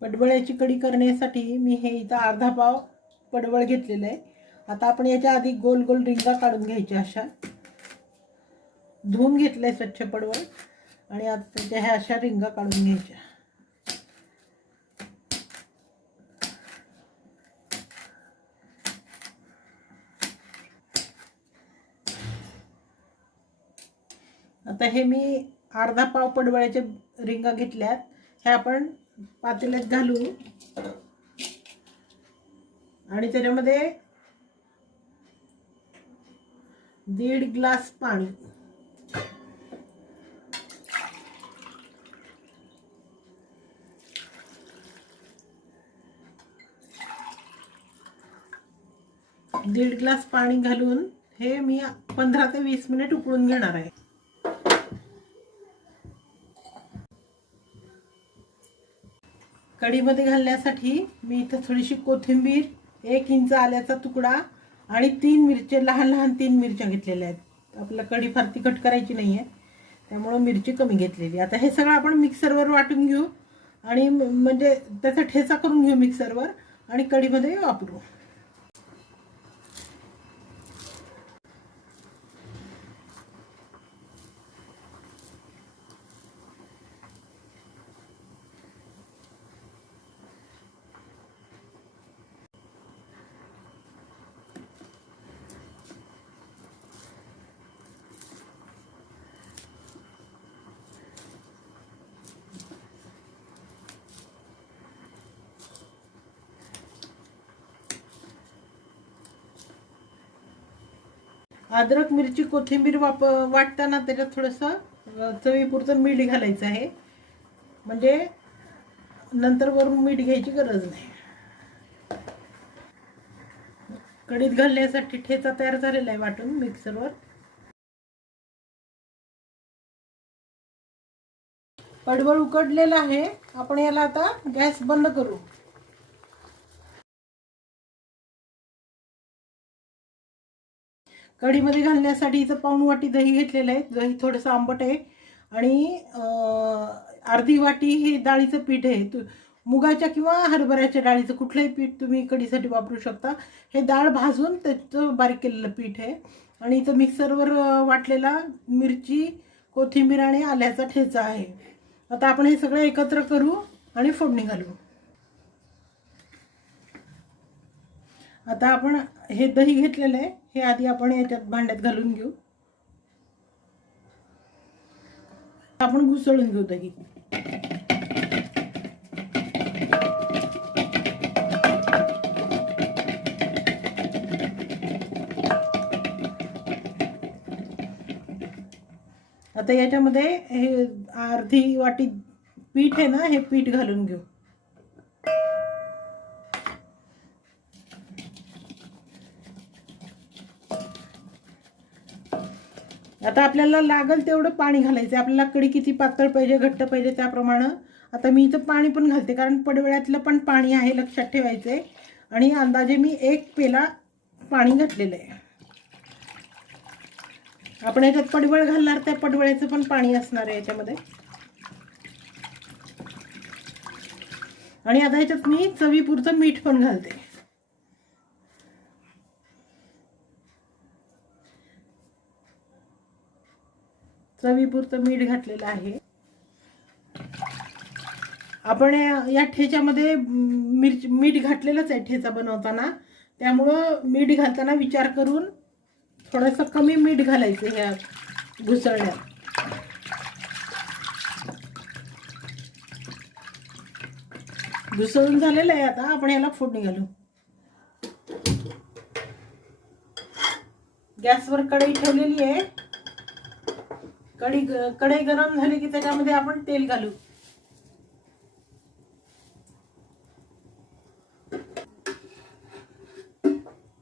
पडवळ्याची कढी करण्यासाठी मी हे इथं अर्धा पाव पडवळ घेतलेलं आहे. आता आपण याच्या आधी गोल गोल रिंगा काढून घ्यायच्या अशा. धुवून घेतलंय स्वच्छ पडवळ. आणि आता त्याच्या ह्या अशा रिंगा काढून घ्यायच्या. आता हे मी अर्धा पाव पडवळ्याच्या रिंगा घेतल्यात. हे आपण पातेल्यात घालू. आणि त्याच्यामध्ये दीड ग्लास पाणी. दीड ग्लास पाणी घालून हे मी पंधरा ते वीस मिनिट उकळून घेणार आहे. कढीमध्ये घालण्यासाठी मी इथं थोडीशी कोथिंबीर एक इंच आल्याचा तुकडा आणि तीन मिरच्या लहान लहान तीन मिरच्या घेतलेल्या आहेत. आपल्याला कढी फार तिखट करायची नाही आहे त्यामुळं मिरची कमी घेतलेली आता हे सगळं आपण मिक्सरवर वाटून घेऊ आणि म्हणजे त्याचा ठेचा करून घेऊ मिक्सरवर आणि कढीमध्ये वापरू. अद्रक मिरची कोथिंबीर वाप वाटताना त्याच्यात थोडंसं चवीपुरतं मीठ घालायचं आहे. म्हणजे नंतर वरून मीठ घ्यायची गरज नाही. कढीत घालण्यासाठी ठेचा तयार झालेला आहे वाटून मिक्सरवर. पडवळ उकडलेलं आहे. आपण याला आता गॅस बंद करू. कढीमध्ये घालण्यासाठी इथं पाऊण वाटी दही घेतलेलं आहे. दही थोडंसं आंबट आहे. आणि अर्धी वाटी हे डाळीचं पीठ आहे. तु मुगाच्या किंवा हरभऱ्याच्या डाळीचं कुठलंही पीठ तुम्ही कढीसाठी वापरू शकता. हे डाळ भाजून त्याचं बारीक केलेलं पीठ आहे. आणि इथं मिक्सरवर वाटलेला मिरची कोथिंबीर आणि आल्याचा ठेचा आहे. आता आपण हे सगळं एकत्र करू आणि फोडणी घालू. आता आपण हे दही घेतलेलं आहे. हे आधी आपण याच्यात भांड्यात घालून घेऊ. आपण घुसळून घेऊ दही आता याच्यामध्ये हे अर्धी वाटी पीठ आहे ना हे पीठ घालून घेऊ. आता आपल्याला लागल तेवढं पाणी घालायचं आहे. आपल्याला कडी किती पातळ पाहिजे घट्ट पाहिजे त्याप्रमाणे. आता मी इथं पाणी पण घालते कारण पडवळ्यातलं पण पाणी आहे लक्षात ठेवायचं आहे आणि अंदाजे मी एक पेला पाणी घातलेलं आहे. आपण याच्यात पडवळ घालणार त्या पडवळ्याचं पण पाणी असणार आहे याच्यामध्ये. आणि आता याच्यात मी चवीपुरतं मीठ पण घालते. चवीपुरतं मीठ घातलेलं आहे. आपण या- ठेच्यामध्ये मिरच मिरची मीठ घातलेलंच आहे ठेचा बनवताना. त्यामुळं मीठ घालताना विचार करून थोडंसं कमी मीठ घालायचं ह्या घुसळण्यात. घुसळून झालेलं आहे आता आपण याला फोडणी घालू. गॅसवर कढई ठेवलेली आहे. कढी कढई गरम झाली की त्याच्यामध्ये आपण तेल घालू.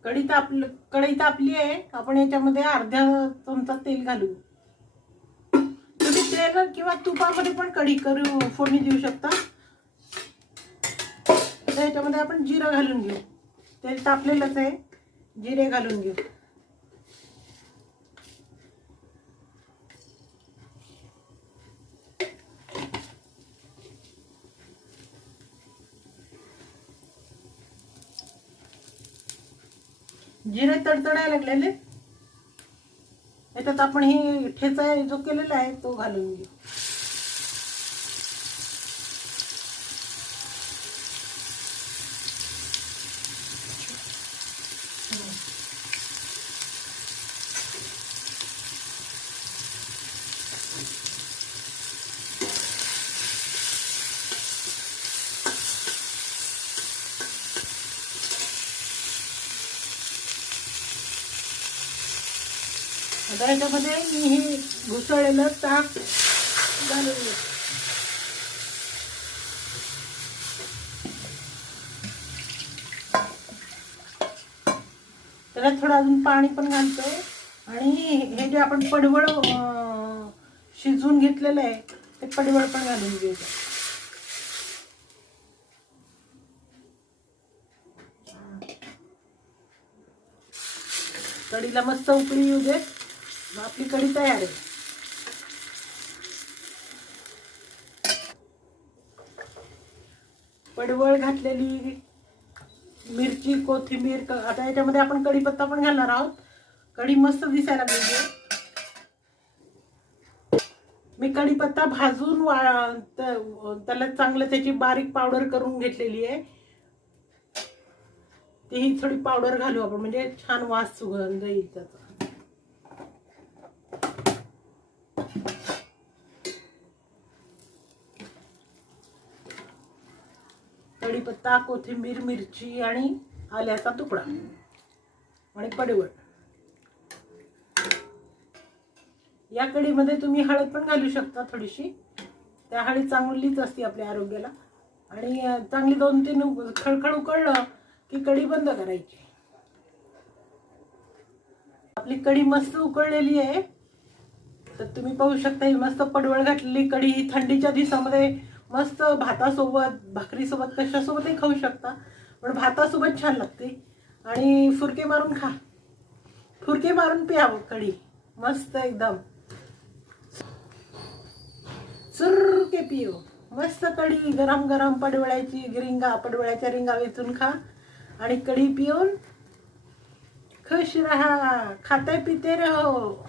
कढी ताप कढई तापली आहे आपण याच्यामध्ये अर्ध्या चमचा तेल घालू. तुम्ही तेल किंवा तुपामध्ये पण कढी करू फोडणी देऊ शकता. याच्यामध्ये आपण जिरं घालून घेऊ. तेल तापलेलंच आहे जिरे घालून घेऊ. जिरे तडतडायला लागलेले. याच्यात आपण ही ठेचा जो केलेला आहे तो घालून घेऊ. आता याच्यामध्ये मी हे घुसळलेलं ताक घालून त्याला थोडं अजून पाणी पण घालतोय. आणि हे जे आपण पडवळ शिजवून घेतलेलं आहे ते पडवळ पण घालून घेऊ कढीला मस्त उकळी येऊ देत. मग आपली कढी तयार आहे. पडवळ घातलेली मिरची कोथिंबीर आता याच्यामध्ये आपण कढीपत्ता पण घालणार आहोत. कढी मस्त दिसायला पाहिजे. मी कढीपत्ता भाजून वा त्याला चांगलं त्याची बारीक पावडर करून घेतलेली आहे. तीही थोडी पावडर घालू आपण म्हणजे छान वास सुगंध येईल त्याचा. कढीपत्ता कोथिंबीर मिरची आणि आल्याचा तुकडा. आणि पडवळ. या कढीमध्ये तुम्ही हळद पण घालू शकता थोडीशी. त्या हळद चांगलीच असते आपल्या आरोग्याला. आणि चांगली दोन तीन खळखळ उकळलं की कढी बंद करायची. आपली कढी मस्त उकळलेली आहे. तर तुम्ही पाहू शकता ही मस्त पडवळ घातलेली कढी ही थंडीच्या दिवसामध्ये मस्त भातासोबत भाकरीसोबत कशासोबतही खाऊ शकता. पण भातासोबत छान लागते. आणि फुरके मारून खा. फुरके मारून प्या कढी. मस्त एकदम. सुर पियो. मस्त कढी गरम गरम पडवळ्याची रिंगा पडवळ्याच्या रिंगा वेचून खा. आणि कढी पिऊन खुश रहा. खाते पिते रहो.